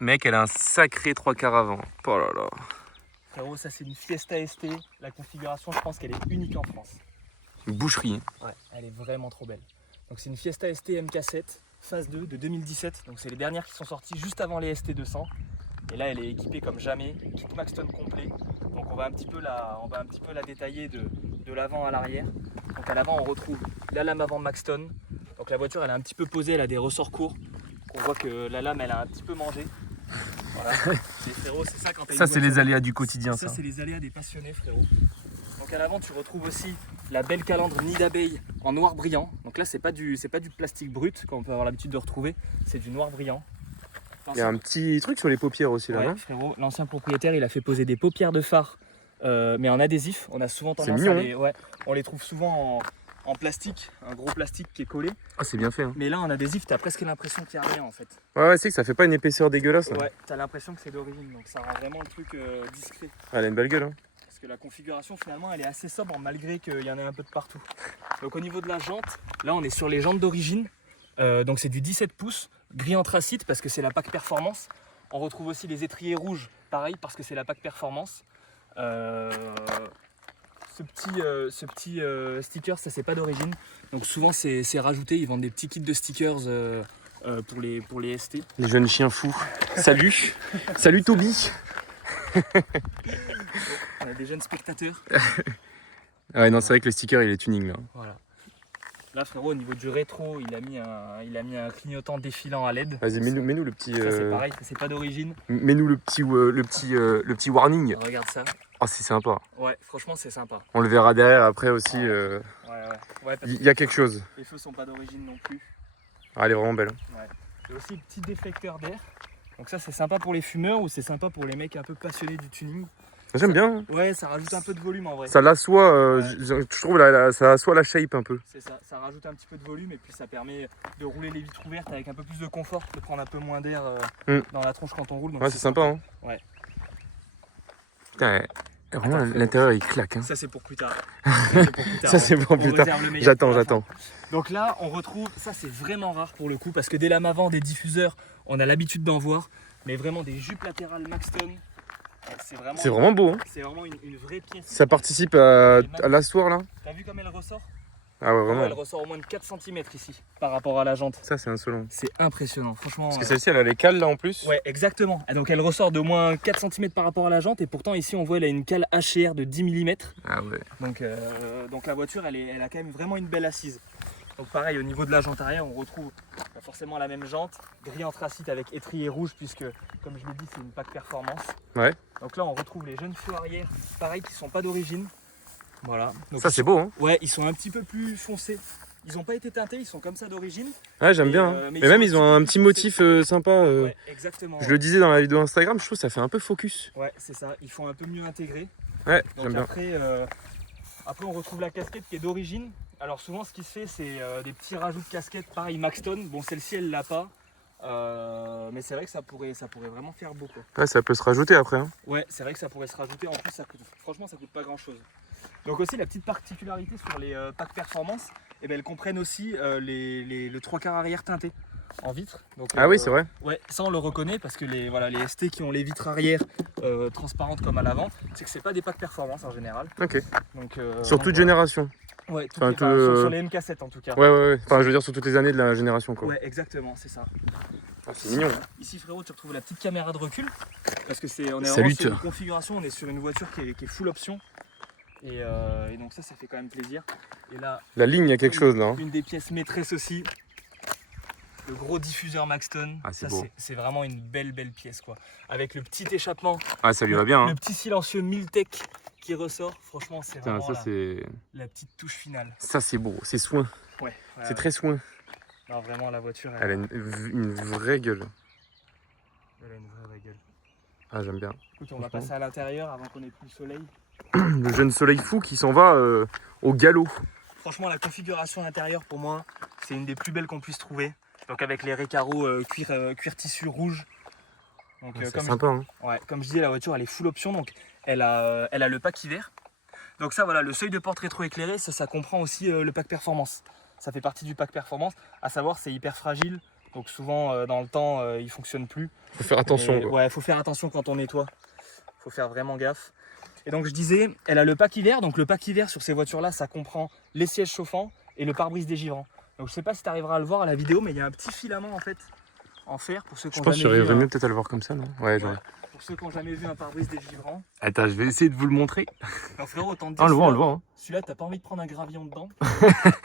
Mec, elle a un sacré 3/4 avant. Oh là là. Frérot, ça c'est une Fiesta ST. La configuration, je pense qu'elle est unique en France. Une boucherie. Ouais, elle est vraiment trop belle. Donc c'est une Fiesta ST MK7 phase 2 de 2017. Donc c'est les dernières qui sont sorties juste avant les ST200. Et là elle est équipée comme jamais, kit Maxton complet. Donc on va un petit peu la détailler de l'avant à l'arrière. Donc à l'avant on retrouve la lame avant Maxton. Donc la voiture elle est un petit peu posée, elle a des ressorts courts. On voit que la lame elle a un petit peu mangé. Voilà. Et frérot, c'est ça quand t'as une Ça, c'est voiture. les aléas du quotidien, Ça ça. c'est les aléas des passionnés, frérot. Donc à l'avant tu retrouves aussi la belle calandre nid d'abeille en noir brillant. Donc là c'est pas du plastique brut comme on peut avoir l'habitude de retrouver, c'est du noir brillant. Il y a un petit truc sur les paupières aussi là, Ouais, non? frérot, l'ancien propriétaire il a fait poser des paupières de phare mais en adhésif. On a souvent tendance mignon, à les... Ouais, on les trouve souvent en plastique, un gros plastique qui est collé. Ah, c'est bien fait. Hein. Mais là en adhésif t'as presque l'impression qu'il n'y a rien en fait. Ouais, c'est que ça fait pas une épaisseur dégueulasse. Là. Ouais, t'as l'impression que c'est d'origine, donc ça rend vraiment le truc discret. Elle a une belle gueule. Hein. Parce que la configuration finalement elle est assez sobre malgré qu'il y en ait un peu de partout. Donc au niveau de la jante, là on est sur les jantes d'origine. Donc c'est du 17 pouces, gris anthracite parce que c'est la PAC Performance. On retrouve aussi les étriers rouges, pareil parce que c'est la PAC Performance. Ce petit sticker, ça c'est pas d'origine. Donc souvent c'est rajouté, ils vendent des petits kits de stickers pour les ST. Les jeunes chiens fous. Salut. Salut Toby. On a des jeunes spectateurs. Ouais, non, c'est vrai que le sticker il est tuning là. Voilà. Là frérot, au niveau du rétro, il a mis un clignotant défilant à LED. Vas-y, mets-nous le petit. Ça c'est pareil, c'est pas d'origine. Mets-nous le petit warning. Regarde ça. Oh, c'est sympa. Ouais, franchement c'est sympa. On le verra derrière après aussi. Ouais, parce Il y a quelque chose. que les feux sont pas d'origine non plus. Ah, elle est vraiment belle. Ouais. Il y a aussi le petit déflecteur d'air. Donc ça c'est sympa pour les fumeurs ou c'est sympa pour les mecs un peu passionnés du tuning. J'aime bien. Hein. Ouais, ça rajoute un peu de volume en vrai. Ça l'assoit, je trouve ça assoit la shape un peu. C'est ça, ça rajoute un petit peu de volume et puis ça permet de rouler les vitres ouvertes avec un peu plus de confort, de prendre un peu moins d'air dans la tronche quand on roule. Donc Ouais, c'est sympa. Hein. Ouais. Putain, vraiment, l'intérieur il claque. Hein. Ça c'est pour plus tard. Ça c'est pour plus tard. Ça c'est pour plus tard. J'attends. Donc là, on retrouve, ça c'est vraiment rare pour le coup, parce que des lames avant, des diffuseurs, on a l'habitude d'en voir, mais vraiment des jupes latérales Maxton, c'est vraiment beau. Hein. C'est vraiment une vraie pièce. Ça participe à l'asseoir là. T'as vu comme elle ressort? Ah ouais, vraiment. Elle ressort au moins de 4 cm ici, par rapport à la jante. Ça c'est insolent. C'est impressionnant, franchement. Parce que celle-ci elle a les cales là en plus. Ouais, exactement. Et donc elle ressort d'au moins 4 cm par rapport à la jante, et pourtant ici on voit elle a une cale HR de 10 mm. Ah ouais. Donc la voiture elle a quand même vraiment une belle assise. Donc pareil, au niveau de la jante arrière, on retrouve forcément la même jante, gris anthracite avec étrier rouge, puisque comme je l'ai dit, c'est une PAC Performance. Ouais. Donc là, on retrouve les jeunes feux arrière, pareil, qui sont pas d'origine. Voilà. Donc ça c'est beau. Hein. Ouais, ils sont un petit peu plus foncés. Ils n'ont pas été teintés, ils sont comme ça d'origine. Ouais, j'aime bien. Hein. Mais même ils ont un petit motif sympa. Ouais, exactement. Je le disais dans la vidéo Instagram, je trouve que ça fait un peu focus. Ouais, c'est ça. Ils font un peu mieux intégrer. Ouais, donc j'aime bien. Après, on retrouve la casquette qui est d'origine. Alors souvent ce qui se fait c'est des petits rajouts de casquettes, pareil Maxton, bon celle-ci elle l'a pas, mais c'est vrai que ça pourrait vraiment faire beau quoi. Ouais, ça peut se rajouter après. Hein. Ouais, c'est vrai que ça pourrait se rajouter, en plus franchement ça coûte pas grand chose. Donc aussi la petite particularité sur les PAC Performance, elles comprennent aussi le 3/4 arrière teinté en vitre. Donc, ah oui c'est vrai. Ouais, ça on le reconnaît parce que les ST qui ont les vitres arrière transparentes comme à l'avant, c'est que c'est pas des PAC Performance en général. Ok. Donc, sur toute génération. Ouais, sur les MK7 en tout cas. Ouais. Enfin, je veux dire sur toutes les années de la génération quoi. Ouais, exactement, c'est ça. Ah, c'est mignon. Ici frérot, tu retrouves la petite caméra de recul parce que on est Salut, vraiment sur une configuration, on est sur une voiture qui est full option et donc ça fait quand même plaisir. Et là, la ligne, il y a quelque chose là. Hein. Une des pièces maîtresses aussi, le gros diffuseur Maxton. Ah, c'est beau. C'est vraiment une belle pièce quoi. Avec le petit échappement. Ah, ça lui va bien. Le hein. petit silencieux Miltech qui ressort, franchement c'est vraiment ça, la petite touche finale. Ça c'est beau, c'est soin. Ouais. C'est très soin. Non vraiment la voiture. Elle a une vraie gueule. Elle a une vraie gueule. Ah j'aime bien. Écoute, on va passer à l'intérieur avant qu'on ait plus le soleil. Le jeune soleil fou qui s'en va au galop. Franchement la configuration intérieure pour moi c'est une des plus belles qu'on puisse trouver. Donc avec les récarreaux cuir tissu rouge. Donc c'est sympa. Hein. Ouais, comme je disais la voiture elle est full option donc elle a le pack hiver. Donc ça voilà, le seuil de porte rétro-éclairé, ça comprend aussi le pack performance. Ça fait partie du pack performance, à savoir c'est hyper fragile, Donc souvent dans le temps il fonctionne plus. Faut faire attention. Mais, Quoi. ouais, faut faire attention quand on nettoie. Faut faire vraiment gaffe. Et donc je disais, elle a le pack hiver. Donc le pack hiver sur ces voitures-là, ça comprend les sièges chauffants et le pare-brise dégivrant. Donc je sais pas si tu arriveras à le voir à la vidéo, mais il y a un petit filament en fait en fer pour ceux qui Je ont pense que jamais j'aurais vu. mieux peut-être à le voir comme ça, non? Ouais, j'aurais. Pour ceux qui n'ont jamais vu un pare-brise dégivrant. Attends, je vais essayer de vous le montrer. Alors frérot, autant te Ah, dire, on le voit. Hein. celui-là, t'as pas envie de prendre un gravillon dedans.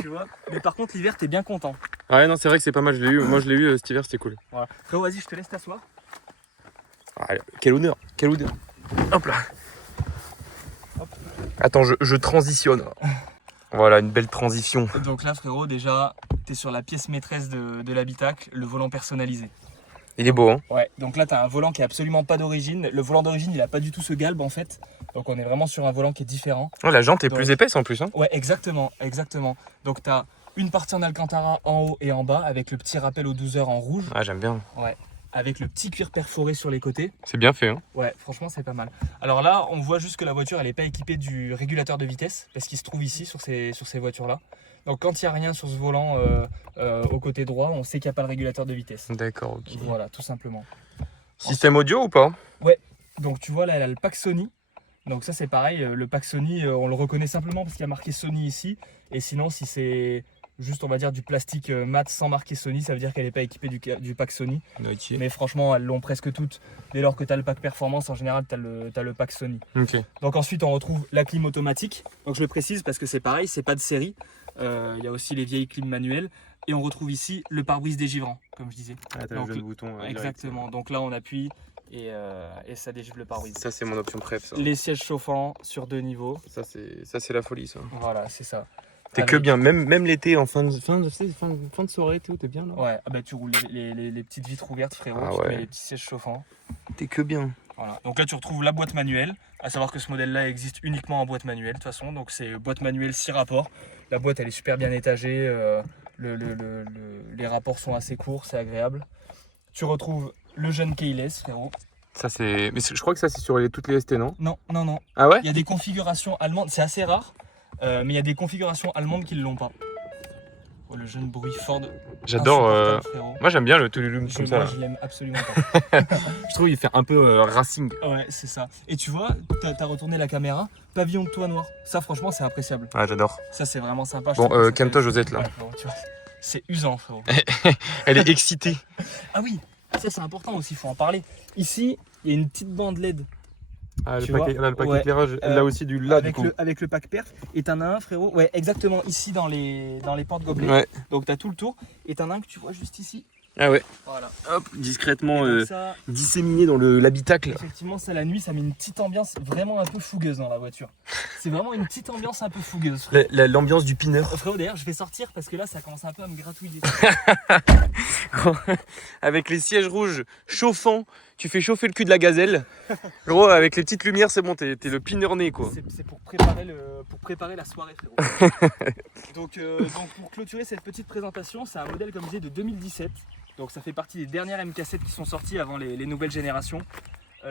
Tu vois. Mais par contre, l'hiver, t'es bien content. Ah ouais, non, c'est vrai que c'est pas mal, je l'ai eu. Moi, je l'ai eu cet hiver, c'était cool. Voilà. Frérot, vas-y, je te laisse t'asseoir. Ah, quelle odeur. Hop là. Hop. Attends, je transitionne. Voilà, une belle transition. Donc là, frérot, déjà, t'es sur la pièce maîtresse de l'habitacle, le volant personnalisé. Il est beau, hein? Ouais, donc là, t'as un volant qui est absolument pas d'origine. Le volant d'origine, il a pas du tout ce galbe en fait. Donc on est vraiment sur un volant qui est différent. Oh, la jante est Donc, plus épaisse en plus, hein? Ouais, exactement. Donc t'as une partie en Alcantara en haut et en bas, avec le petit rappel aux 12 heures en rouge. Ah, j'aime bien. Ouais. Avec le petit cuir perforé sur les côtés. C'est bien fait, hein? Ouais, franchement, c'est pas mal. Alors là, on voit juste que la voiture, elle n'est pas équipée du régulateur de vitesse, parce qu'il se trouve ici, sur ces voitures-là. Donc quand il n'y a rien sur ce volant au côté droit, on sait qu'il n'y a pas le régulateur de vitesse. D'accord, ok. Voilà, tout simplement. Système audio ou pas? Donc tu vois là, elle a le pack Sony. Donc ça c'est pareil, le pack Sony, on le reconnaît simplement parce qu'il y a marqué Sony ici. Et sinon, si c'est juste, on va dire, du plastique mat sans marquer Sony, ça veut dire qu'elle n'est pas équipée du pack Sony. Ok. Mais franchement, elles l'ont presque toutes. Dès lors que tu as le pack performance, en général, tu as le pack Sony. Ok. Donc ensuite, on retrouve la clim automatique. Donc je le précise parce que c'est pareil, c'est pas de série. Il y a aussi les vieilles clims manuelles. Et on retrouve ici le pare-brise dégivrant, comme je disais. Ah, t'as Donc, le jeune bouton. Exactement. Donc là, on appuie et ça dégivre le pare-brise. Ça, c'est mon option préf, ça. Les sièges chauffants sur 2 niveaux. Ça, c'est la folie, ça. Voilà, c'est ça. T'es Avec- que bien, même l'été, en fin de soirée, t'es bien, là? Ouais, ah bah, tu roules les petites vitres ouvertes, frérot. Ah Tu te ouais. mets les petits sièges chauffants. T'es que bien. Voilà. Donc là, tu retrouves la boîte manuelle. À savoir que ce modèle-là existe uniquement en boîte manuelle, de toute façon. Donc c'est boîte manuelle 6 rapports. La boîte, elle est super bien étagée. Les rapports sont assez courts, c'est agréable. Tu retrouves le jeune keyless, frérot. Ça, c'est. Mais je crois que ça, c'est sur toutes les ST, non? Non, non, non. Ah ouais? Il y a des configurations allemandes, c'est assez rare, mais il y a des configurations allemandes qui ne l'ont pas. Oh, le jeune bruit Ford. J'adore. Insupportable, frérot. Moi, j'aime bien le Toulouse comme ça. Moi, Là. je l'aime absolument pas. Je trouve qu'il fait un peu racing. Ouais, c'est ça. Et tu vois, t'as retourné la caméra, pavillon de toit noir. Ça, franchement, c'est appréciable. Ah, j'adore. Ça, c'est vraiment sympa. Je Bon, trouve que ça calme-toi, fait- Josette, là. Ouais, bon, tu vois, c'est usant, frérot. Elle est excitée. Ah oui, ça, c'est important aussi, il faut en parler. Ici, il y a une petite bande LED. Ah, Tu vois, le paquet ouais, éclairage. Là aussi, du là, du avec, coup. avec le pack perf. Et t'en as un, frérot. Ouais, exactement, ici, dans les portes gobelets. Ouais. Donc, t'as tout le tour. Et t'en as un que tu vois juste ici. Ah ouais. Voilà. Hop, discrètement Et donc ça, disséminé dans l'habitacle. effectivement, ça, la nuit, ça met une petite ambiance vraiment un peu fougueuse dans la voiture. C'est vraiment une petite ambiance un peu fougueuse, frérot. L'ambiance du pineur. Frérot, d'ailleurs, je vais sortir parce que là, ça commence un peu à me gratouiller. Avec les sièges rouges chauffants, tu fais chauffer le cul de la gazelle. Gros, avec les petites lumières, c'est bon, t'es le pineur né, quoi. C'est pour préparer la soirée, frérot. donc pour clôturer cette petite présentation, c'est un modèle, comme je disais, de 2017. Donc ça fait partie des dernières MK7 qui sont sorties avant les nouvelles générations.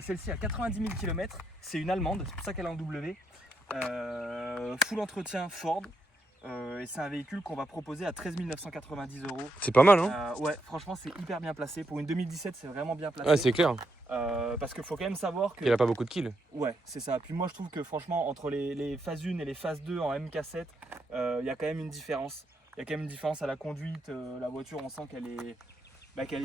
Celle-ci a 90 000 km, c'est une allemande, c'est pour ça qu'elle est en W. Full entretien Ford. Et c'est un véhicule qu'on va proposer à 13 990 €. C'est pas mal, hein? Ouais, franchement, c'est hyper bien placé. Pour une 2017, c'est vraiment bien placé. Ouais, c'est clair. Parce qu'il faut quand même savoir que. Il a pas beaucoup de kills. Ouais, c'est ça. Puis moi, je trouve que franchement, entre les phases 1 et les phases 2 en MK7, il y a quand même une différence. Il y a quand même une différence à la conduite. La voiture, on sent qu'elle est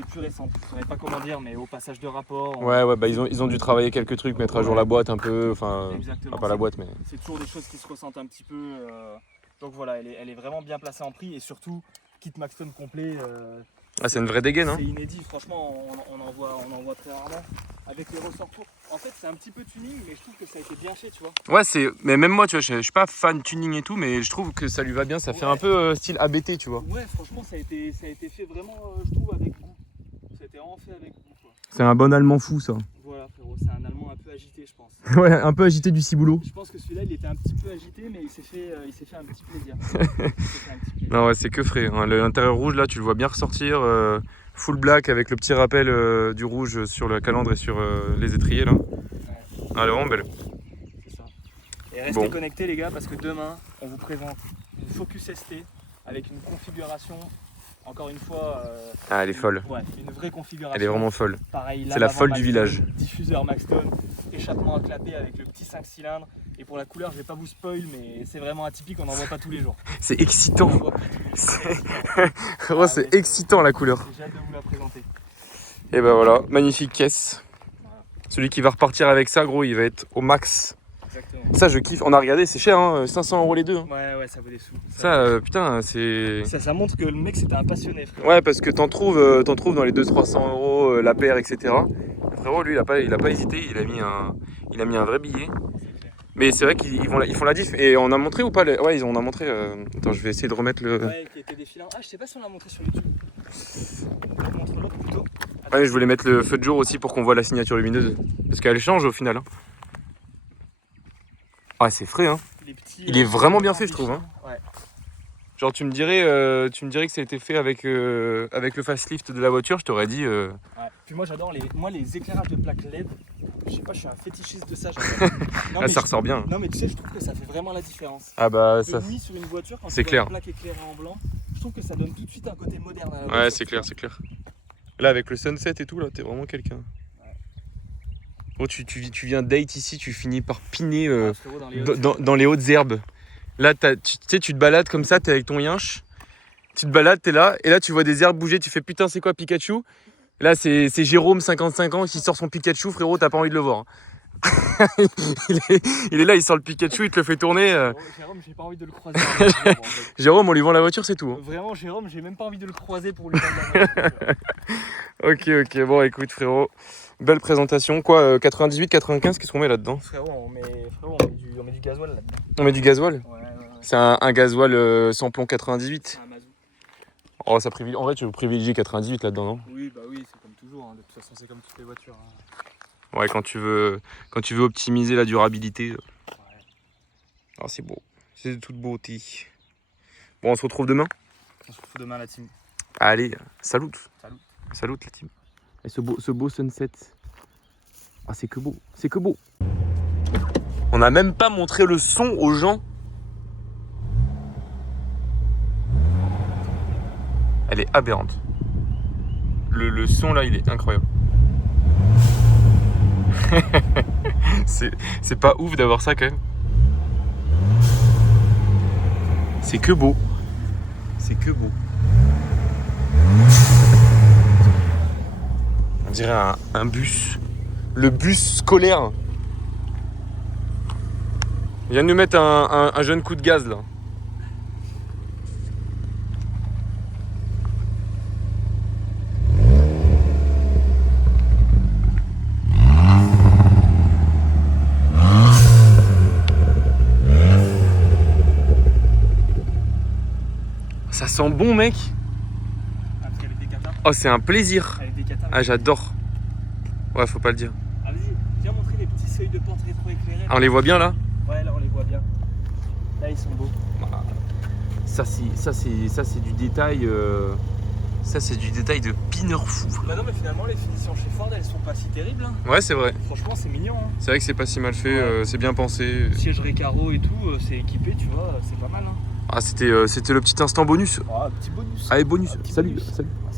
plus récente. Je ne saurais pas comment dire, mais au passage de rapport. Ouais, bah ils ont dû travailler quelques trucs, mettre à jour la boîte un peu. Enfin, Exactement. pas la boîte, mais. C'est toujours des choses qui se ressentent un petit peu. Donc voilà, elle est vraiment bien placée en prix. Et surtout, kit Maxton complet. Ah, c'est une vraie dégaine, hein? C'est inédit, franchement, on en voit très rarement. Avec les ressorts courts. En fait, c'est un petit peu tuning, mais je trouve que ça a été bien fait, tu vois. Ouais, mais même moi, tu vois, je suis pas fan tuning et tout, mais je trouve que ça lui va bien. Ça fait Ouais. un peu style ABT, tu vois. Ouais, franchement, ça a été fait vraiment, je trouve, avec goût. Ça a été vraiment fait avec goût, quoi. C'est un bon allemand fou, ça. Voilà, frérot, c'est un Allemand un peu agité, je pense. Ouais, un peu agité du ciboulot. Je pense que celui-là, il était un petit peu agité, mais il s'est fait un petit plaisir. Il s'est fait un petit plaisir. Non, ouais, c'est que frais. Hein. L'intérieur rouge, là, tu le vois bien ressortir. Full black avec le petit rappel du rouge sur la calandre et sur les étriers, là. Ah, elle est vraiment belle. C'est ça. Et restez Bon. connectés, les gars, parce que demain, on vous présente une Focus ST avec une configuration Encore une fois, Ah, elle est folle. ouais, une vraie configuration. Elle est vraiment folle. Pareil, C'est la l'avant folle du Maxton, village. Diffuseur Maxton, échappement à clapet avec le petit 5 cylindres. Et pour la couleur, je vais pas vous spoil, mais c'est vraiment atypique, on n'en voit pas tous les jours. C'est On excitant. en voit pas tous les jours. C'est Ah, oh, c'est mais excitant la couleur. J'ai hâte de vous la présenter. Et ben voilà, magnifique caisse. Voilà. Celui qui va repartir avec ça, gros, il va être au max. Exactement. Ça, je kiffe. On a regardé, c'est cher, hein, 500 € les deux. Hein. Ouais, ça vaut des sous. Ça, putain, c'est. Ça montre que le mec c'était un passionné, frère. Ouais, parce que t'en trouves dans les 200-300 € la paire, etc. Le frérot, lui, il a pas hésité, il a mis un vrai billet. Mais c'est vrai qu'ils font la diff. Et on a montré ou pas Ouais, on a montré. Attends, je vais essayer de remettre le. Ouais, qui était défilant. Ah, je sais pas si on l'a montré sur YouTube. On montre l'autre plutôt. Ouais, je voulais mettre le feu de jour aussi pour qu'on voit la signature lumineuse. Parce qu'elle change au final. Hein. Ah, c'est frais, hein. Les petits, Il est vraiment bien fait, je trouve. Hein. Ouais. Genre, tu me dirais que ça a été fait avec le facelift de la voiture, je t'aurais dit. Ouais. Puis moi j'adore les éclairages de plaques LED. Je sais pas, je suis un fétichiste de ça. j'adore. Non, Ah, mais ça ressort bien. Non mais tu sais, je trouve que ça fait vraiment la différence. Ah bah De ça. nuit sur une voiture, quand c'est tu vois clair. la plaque éclairée en blanc, je trouve que ça donne tout de suite un côté moderne à la voiture. Ouais, c'est clair, c'est clair. Là, avec le sunset et tout, là, t'es vraiment quelqu'un. Oh, tu viens date ici, tu finis par piner Ah, frérot, dans les hautes- dans les hautes herbes. Là, tu sais, tu te balades comme ça, t'es avec ton yinche. Tu te balades, t'es là, et là, tu vois des herbes bouger, tu fais putain, c'est quoi Pikachu? Là, c'est Jérôme, 55 ans, qui sort son Pikachu, frérot, t'as pas envie de le voir. Hein. il est là, il sort le Pikachu, il te le fait tourner. Jérôme, j'ai pas envie de le croiser. En fait. Jérôme, on lui vend la voiture, c'est tout. Hein. Vraiment, Jérôme, j'ai même pas envie de le croiser pour lui vendre la voiture. Ok, bon, écoute, frérot, belle présentation. Quoi, 98, 95, qu'est-ce qu'on met là-dedans? Frérot, on met du gasoil là-dedans. On met du gasoil? Ouais. C'est un gasoil sans plomb 98. Un mazout. Oh, ça privilégie. En vrai, tu veux privilégier 98 là-dedans, non? Oui, bah oui, c'est comme toujours. Hein. De toute façon, c'est comme toutes les voitures. Hein. Ouais, quand tu veux optimiser la durabilité. Ouais. Ah, c'est beau. C'est de toute beauté. Bon, on se retrouve demain. On se retrouve demain, la team. Allez, salut. Salut. Salut la team. Et ce beau sunset. Ah, c'est que beau. C'est que beau. On n'a même pas montré le son aux gens. Elle est aberrante. Le son là, il est incroyable. c'est pas ouf d'avoir ça quand même. C'est que beau. C'est que beau. On dirait un bus. Le bus scolaire. Il vient de nous mettre un jeune coup de gaz là. Ça sent bon, mec. Avec des catas. Oh, c'est un plaisir. Avec des catas. Ah, j'adore. Ouais, faut pas le dire. Ah, vas-y, viens montrer les petits seuils de porte rétro-éclairés. Ah, on les voit bien là? Ouais, là on les voit bien. Là ils sont beaux. Ça c'est du détail. Ça c'est du détail de pineur fou. Bah non, mais finalement les finitions chez Ford elles sont pas si terribles. Hein. Ouais, c'est vrai. Franchement, c'est mignon. Hein. C'est vrai que c'est pas si mal fait. Ouais. C'est bien pensé. Siège récaro et tout, c'est équipé, tu vois, c'est pas mal. Hein. Ah, c'était le petit instant bonus. Oh, un petit bonus. Allez, bonus. Un petit Salut. bonus. Salut.